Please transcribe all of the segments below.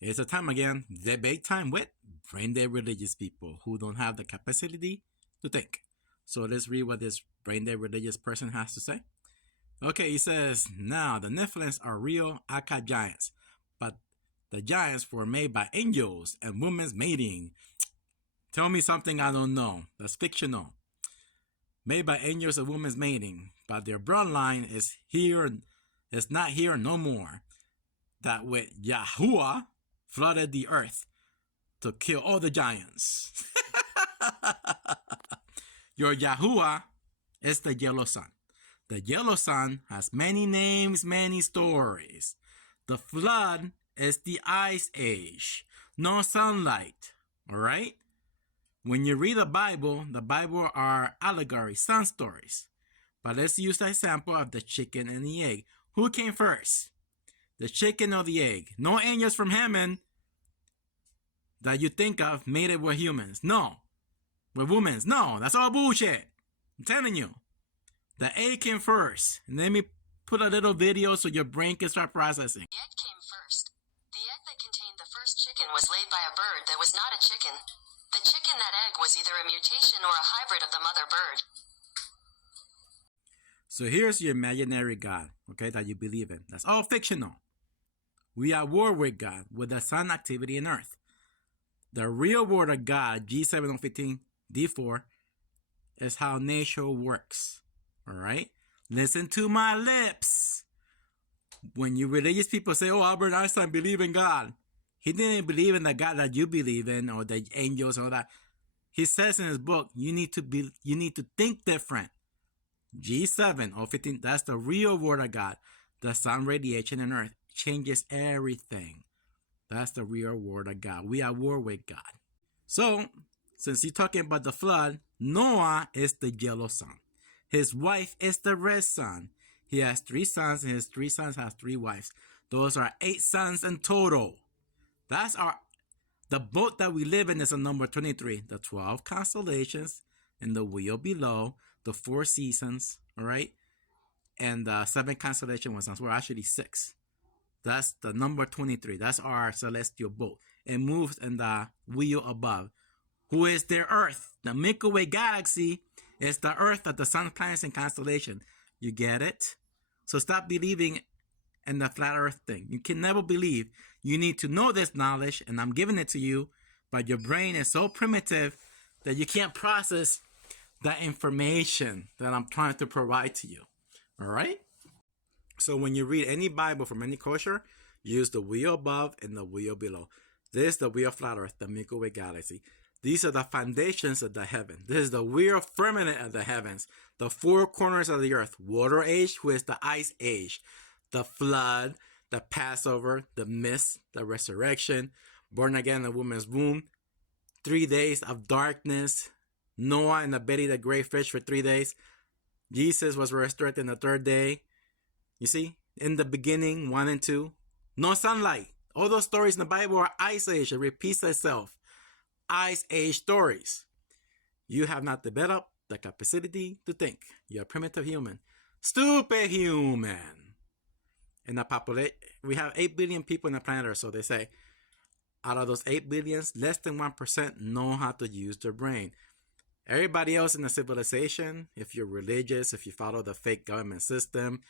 It's a time again, debate time with brain dead religious people who don't have the capacity to think. So let's read what this brain dead religious person has to say. Okay, he says, now the Nephilims are real Akkad giants, but the giants were made by angels and women's mating. Tell me something I don't know. That's fictional. Made by angels and women's mating, but their bloodline is not here no more. That with Yahuwah flooded the earth to kill all the giants. Your Yahuwah is the yellow sun. The yellow sun has many names, many stories. The flood is the ice age. No sunlight. Alright? When you read the Bible are allegories, sun stories. But let's use the example of the chicken and the egg. Who came first? The chicken or the egg? No angels from heaven that you think of made it with humans. No. With women. No, that's all bullshit. I'm telling you. The egg came first. And let me put a little video so your brain can start processing. The egg came first. The egg that contained the first chicken was laid by a bird that was not a chicken. The chicken that egg was either a mutation or a hybrid of the mother bird. So here's your imaginary God, okay, that you believe in. That's all fictional. We are at war with God, with the sun activity in earth. The real word of God, G715 D4, is how nature works. Alright? Listen to my lips. When you religious people say, oh, Albert Einstein believed in God. He didn't believe in the God that you believe in or the angels or that. He says in his book, you need to think different. G7 or 15, that's the real word of God. The sun radiation in earth changes everything. That's the real word of God. We are at war with God. So, since you're talking about the flood, Noah is the yellow sun. His wife is the red sun. He has 3 sons, and his 3 sons have 3 wives. Those are 8 sons in total. The boat that we live in is a number 23. The 12 constellations in the wheel below, the 4 seasons, all right? And the 7 constellation ones, well, actually 6. That's the number 23. That's our celestial boat. It moves in the wheel above. Who is their Earth? The Milky Way galaxy is the Earth of the sun, planets, and constellation. You get it? So stop believing in the flat Earth thing. You can never believe. You need to know this knowledge, and I'm giving it to you, but your brain is so primitive that you can't process that information that I'm trying to provide to you. All right? So when you read any Bible from any culture, use the wheel above and the wheel below. This is the wheel of flat Earth, the Milky Way galaxy. These are the foundations of the heaven. This is the wheel firmament of the heavens. The 4 corners of the earth. Water age, who is the ice age. The flood, the Passover, the mist, the resurrection, born again in the woman's womb. 3 days of darkness. Noah in the belly of the great fish for 3 days. Jesus was resurrected on the 3rd day. You see, in the beginning, 1 and 2. No sunlight. All those stories in the Bible are ice age. It repeats itself. Ice age stories. You have not developed the capacity to think. You're a primitive human. Stupid human. In the population, we have 8 billion people on the planet Earth, so they say, out of those 8 billions, less than 1% know how to use their brain. Everybody else in the civilization, if you're religious, if you follow the fake government system,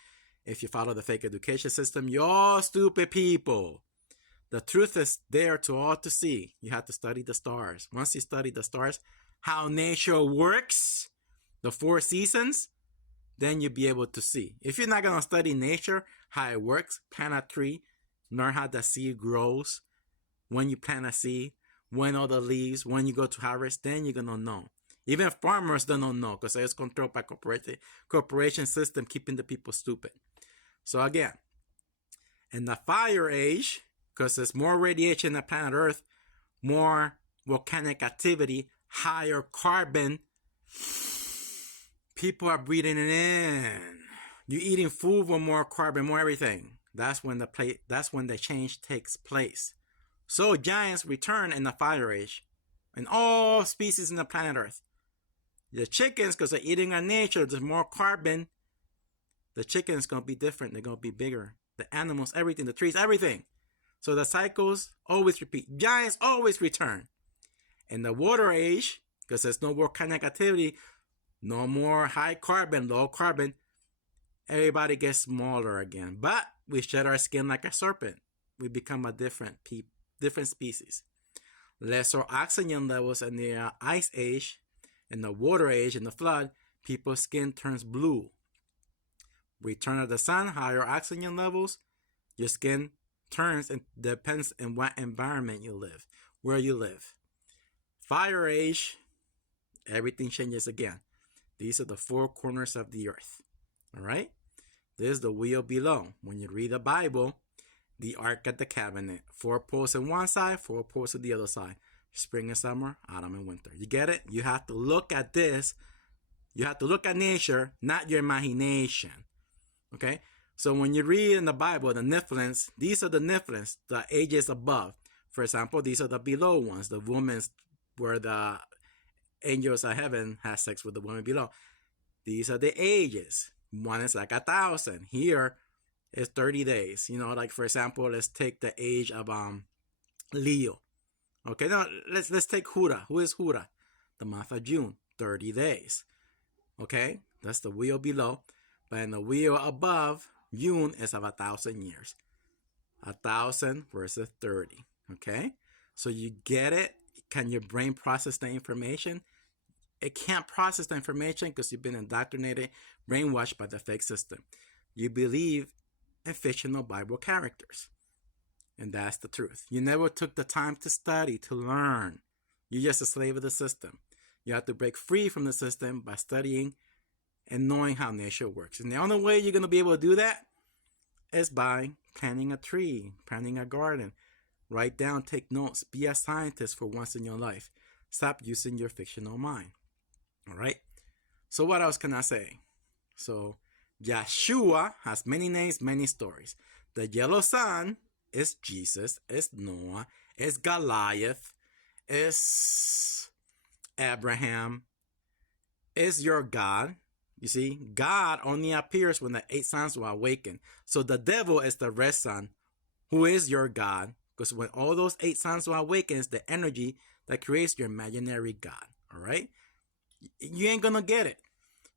if you follow the fake education system, you're all stupid people. The truth is there to all to see. You have to study the stars. Once you study the stars, how nature works, the 4 seasons, then you'll be able to see. If you're not going to study nature, how it works, plant a tree, learn how the seed grows, when you plant a seed, when all the leaves, when you go to harvest, then you're going to know. Even farmers don't know because it's controlled by corporation system keeping the people stupid. So again, in the fire age, because there's more radiation on planet Earth, more volcanic activity, higher carbon, people are breathing it in. You're eating food with more carbon, more everything. That's when the change takes place. So giants return in the fire age, in all species in the planet Earth. The chickens, because they're eating our nature, there's more carbon. The chickens going to be different. They're going to be bigger. The animals, everything, the trees, everything. So the cycles always repeat. Giants always return. In the water age, because there's no volcanic activity, no more high carbon, low carbon, everybody gets smaller again. But we shed our skin like a serpent. We become a different species. Lesser oxygen levels in the ice age, in the water age, in the flood, people's skin turns blue. Return of the sun, higher oxygen levels, your skin turns, and depends on what environment you live, where you live. Fire age, everything changes again. These are the four corners of the earth. All right? This is the wheel below. When you read the Bible, the Ark of the Covenant. 4 poles on one side, 4 poles on the other side. Spring and summer, autumn and winter. You get it? You have to look at this. You have to look at nature, not your imagination. Okay? So when you read in the Bible, the Nephilims, these are the Nephilims, the ages above. For example, these are the below ones, the women where the angels of heaven have sex with the women below. These are the ages. One is like 1,000. Here is 30 days. You know, like for example, let's take the age of Leo. Okay, now let's take Hura. Who is Hura? The month of June, 30 days. Okay, that's the wheel below. But in the wheel above, June is of 1,000 years. 1,000 versus 30. Okay, so you get it? Can your brain process the information? It can't process the information because you've been indoctrinated, brainwashed by the fake system. You believe in fictional Bible characters. And that's the truth. You never took the time to study, to learn. You're just a slave of the system. You have to break free from the system by studying and knowing how nature works. And the only way you're going to be able to do that is by planting a tree, planting a garden. Write down, take notes, be a scientist for once in your life. Stop using your fictional mind. All right? So what else can I say? So Yeshua has many names, many stories. The yellow sun is Jesus, is Noah, is Goliath, is Abraham, is your God. You see, God only appears when the 8 sons were awakened. So the devil is the red sun, who is your God. Because when all those 8 sons were awakened, it's the energy that creates your imaginary God. All right? You ain't going to get it.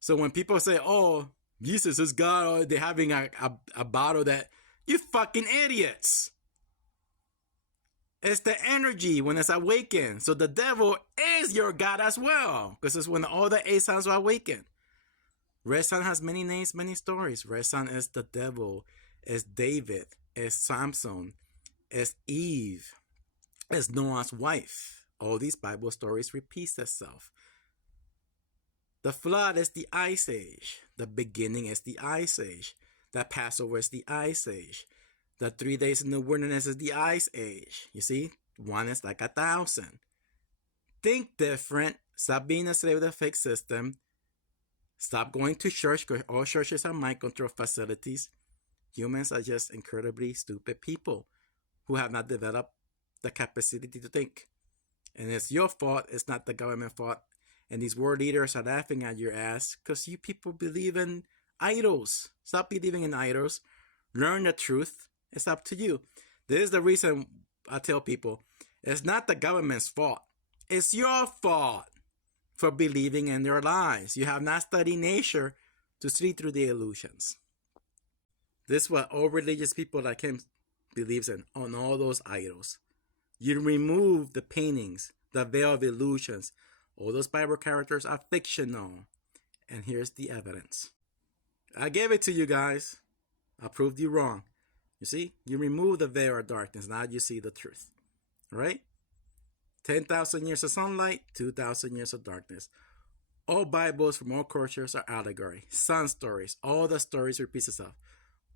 So when people say, oh, Jesus is God, or they're having a battle that, you fucking idiots. It's the energy when it's awakened. So the devil is your God as well. Because it's when all the 8 sons were awakened. Red Sun has many names, many stories. Red Sun is the devil, is David, is Samson, is Eve, is Noah's wife. All these Bible stories repeat itself. The flood is the ice age. The beginning is the ice age. The Passover is the ice age. The 3 days in the wilderness is the ice age. You see, one is like 1,000. Think different. Stop being a slave of the fake system. Stop going to church, because all churches are mind control facilities. Humans are just incredibly stupid people who have not developed the capacity to think. And it's your fault. It's not the government's fault. And these world leaders are laughing at your ass because you people believe in idols. Stop believing in idols. Learn the truth. It's up to you. This is the reason I tell people, it's not the government's fault. It's your fault for believing in their lies. You have not studied nature to see through the illusions. This is what all religious people like him believes in, on all those idols. You remove the paintings, the veil of illusions. All those Bible characters are fictional. And here's the evidence. I gave it to you guys. I proved you wrong. You see, you remove the veil of darkness. Now you see the truth. Right? 10,000 years of sunlight, 2,000 years of darkness. All Bibles from all cultures are allegory. Sun stories. All the stories repeat itself.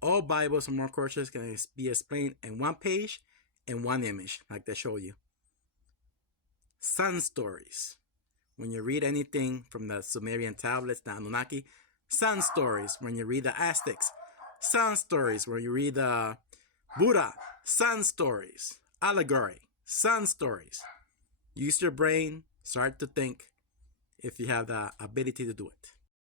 All Bibles from all cultures can be explained in one page, in one image, like they show you. Sun stories. When you read anything from the Sumerian tablets, the Anunnaki, sun stories. When you read the Aztecs, sun stories. When you read the Buddha, sun stories. Allegory, sun stories. Use your brain, start to think if you have the ability to do it.